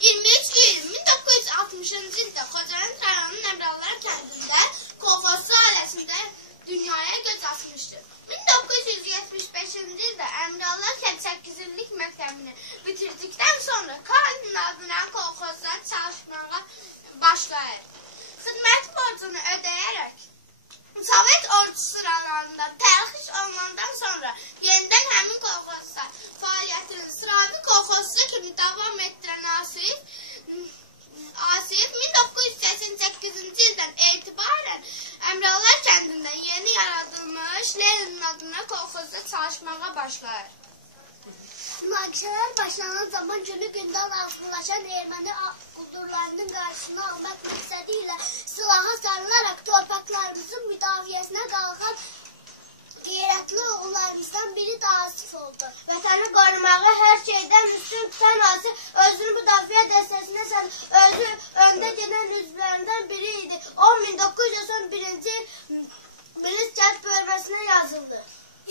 23 iyul 1960-cı ildə Xocavənd rayonunun Əmrallar kəndində kolxozlu ailəsində dünyaya göz açmışdır. 1975-ci ildə Əmrallar kənd 8 illik məktəbini bitirdikdən sonra Kalinin adına kolxozlar çalışmağa başlayır. Xidmət borcunu ödəyərək Sovet ordusu sıralarında tərxiş olunandan sonra yenidən həmin kolxozlar fəaliyyətini sıravi kolxozcu kimi davam etdirən Asif 1988-ci ildən etibarən Əmrallar kəndindən yeni yaradılmış Leninin adına kolxozda çalışmağa başlayır. Münaqişələr başlanan zaman günü-gündən azlılaşan erməni quldurlarının qarşısını almaq məqsədi ilə silaha sarılaraq torpaqlarımızın müdafiəsinə qalxan qeyrətli oğullarımızdan biri də Asif oldu. Vətəni qorumağı hər şeydən üstün tutan Asif özünü müdafiə dəstəsinə sərdi. Özü öndə gedən üzvlərindən biri idi. O 1911-ci Bilis Kənd bölməsinə yazıldı.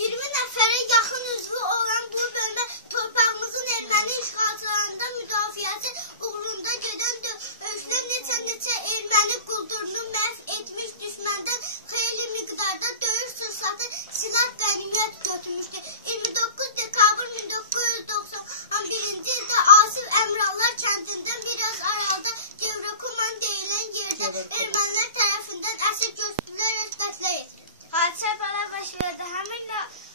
20 nəfərə yaxın üzvü olan bu bölmə torpağımızın erməni işğalçılarından müdafiəsi uğrunda gedən döyüşdə neçə erməni quldurunu məhv etmiş, düşməndən xeyli miqdarda döyüş sursatı silah qənimət götürmüşdü. 29 dekabr 1991-ci ildə Asif Əmrallar kəndindən biraz aralıda Gevrokuman deyilən yerdə ermənilər tərəfindən əsir götürülərək qətlə yetirildi. Hadisə belə baş verdi.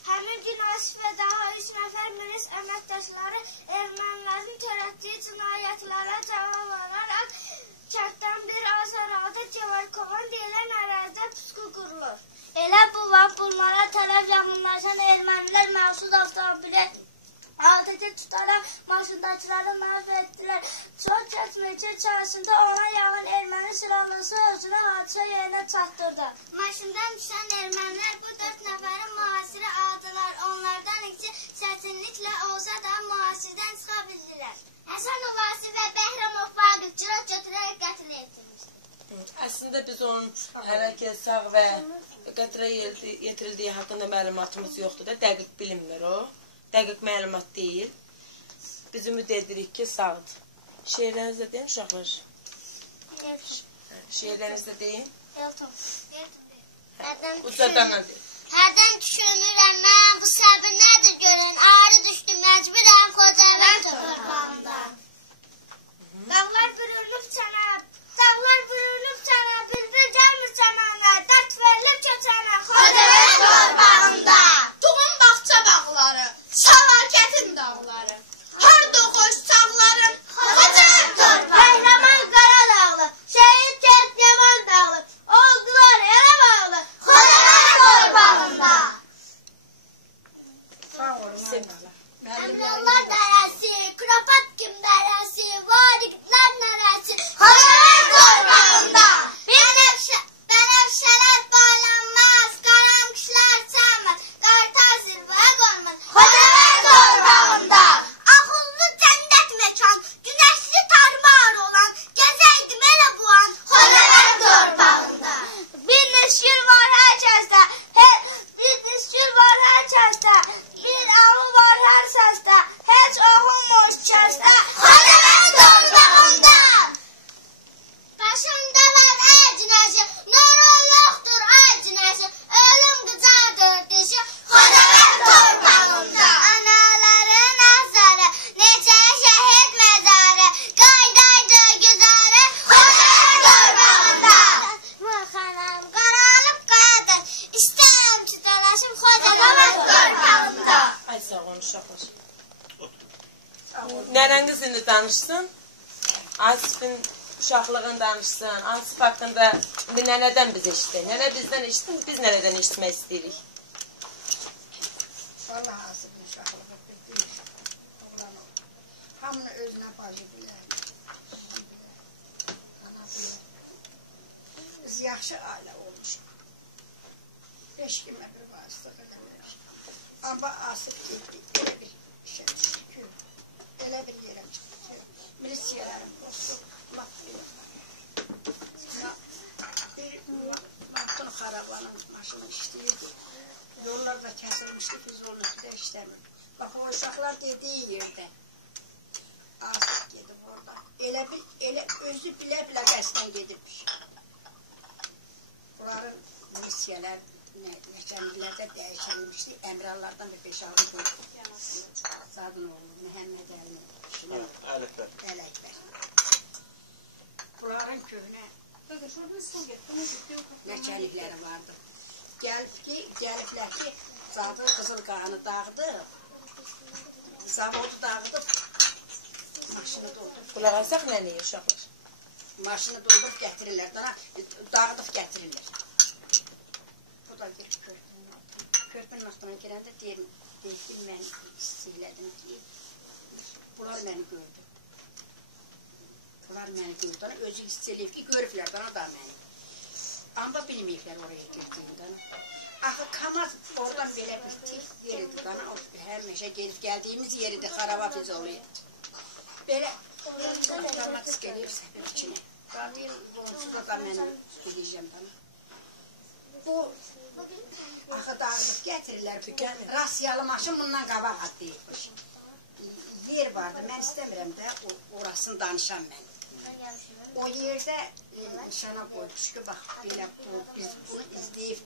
Həmin gün Asif və daha 3 nəfər milis əməkdaşları ermənilərin törətdiyi cinayətlərə cavab olaraq kənddən bir az aralıda Gevrokuman deyilən ərazidə pusqu qurulur. Elə bu vaxt bunlara tərəf yaxınlaşan ermənilər məxsus avtomobili altıcı tutaraq maşındakiləri məhv etdilər. Çox keçməkçi içərisində ona yaxın erməni silahlısı özünü hadisə yerinə çatdırdı. Maşından düşən ermənilər bu 4 nəfəri mühasirə aldılar. Onlardan ikisi çətinliklə olsa da mühasirdən çıxa bildilər. Həsənov Asif və Bəhrəmov Vaqif cirat götürərək qətl etdirmişdir. Əslində biz onun hərəkət sağ və qətlə yetirildiyi haqqında məlumatımız yoxdur da, dəqiq bilinmir o. Dəqiq məlumat deyil. Biz ümid edirik ki, sağdır. Şeirlərinizdə deyin, uşaqlar. Şeirlərinizdə deyin. Ucadan deyin. Hərdən düşünürəm, mən bu səbir nədir görən, ağrı düşdüm, məcburəm Xocavənd torpağında. Dağlar bürülüb çənə, bülbül gəlmir cəmanə, dərd verilib keçənə, Xocavənd torpağında Toxum bağça bağları, Salakətin dağları, harda xoş çağlarım, Xocavənd torpağında. Qəhrəman Qaradağlı, şəhid Kənd Yaman dağlı, oldular elə bağlı, Xocavənd torpağında. Sağ olun. Əmrallar dərəsi, Kropotkin dərəsi, Variglər nərəsi, Xocavənd torpağında. Bənəfşələr bağlanmaz, qaran qışlar çanmaz, qartar zirvəyə qonmaz. Xocavənd torpağında. Axıllı cənnət məkan, günəşli tarmar olan, gəzəydim elə bu an. Xocavənd torpağında. bir nişgül var hər kəsdə, bir ağı var hər səsdə, heç oxunmuş kəsdə. Xocavənd torpağında. Başımda var əcnəşi, nurun yoxdur əcnəşi, ölüm qıcadır dişi. Xocavənd torpağında. Anaların azarı, neçə şəhid məzarı, qaydaydı güzarı. Xocavənd torpağında. Xanım qaranıb qayadır, istəyəm ki dönəşim Xocavənd torpağında. Ay sağ olun, uşaqlar. Nənəniz indi danışsın. Asifin uşaqlığını danışsın. Asif haqqında nənədən biz eşitdik. Nənə bizdən eşitdik, biz nənədən eşitmək istəyirik. Vallahi Asifin uşaqlığı bir oğlan oldu. Hamını özünə bacı bilər. Ana bilər. Biz yaxşı ailə olmuşuq. Heç kimə bir vasitə eləməmişik. Amma Asif getdi, elə bir işə düşdü ki, elə bir yerə çıxdı ki, milisiyaların postu lap bir Martın Xarabanın maşını işləyirdi. Yollar da kəsilmişdi, biz onu da işləmirdik. Baxın, o uşaqlar dediyi yerdə Asif gedib orada. Elə özü bilə-bilə qəsdən gedibmiş. Bunların missiyalar nəçənliklərdə dəyişilmişdi. Əmrallardan da 5-6 qoydu. Zadın oğlu, Məhəmməd Ələkbər. Ələkbər. Bunların köhnə nəçənlikləri vardı. Gəliblər ki, zadı qızıl qanı dağıdı, zavodu dağıdı, maşını doldurub. Qulaq asaq nə neyir uşaqlar? Maşını doldurub gətirirlər, dağıdıb gətirirlər. Bu da bir körpünün axtına girəndə deyir ki, mən istəyirlədim ki, bunlar məni gördü. Bunlar məni gördü, özü hiss eləyib ki, görüblər da məni. Amma bilməyiblər oraya girdiyimdən. Axı Kamaz oradan belə bir tek yeridir, həmişə gedib gəldiyimiz yeridir, xarabat izoluydu. Belə avtomatik gəlib səpib içinə. Deyir, qonşuda da mən gedəcəm bana. Bu, axı dağıdıb gətirirlər, Rasiyalı maşın bundan qabaq atlayıbmış. Yer vardı, mən istəmirəm də orasını danışam mən. O yerdə nişana qoymuş ki, bax, belə biz bunu izləyib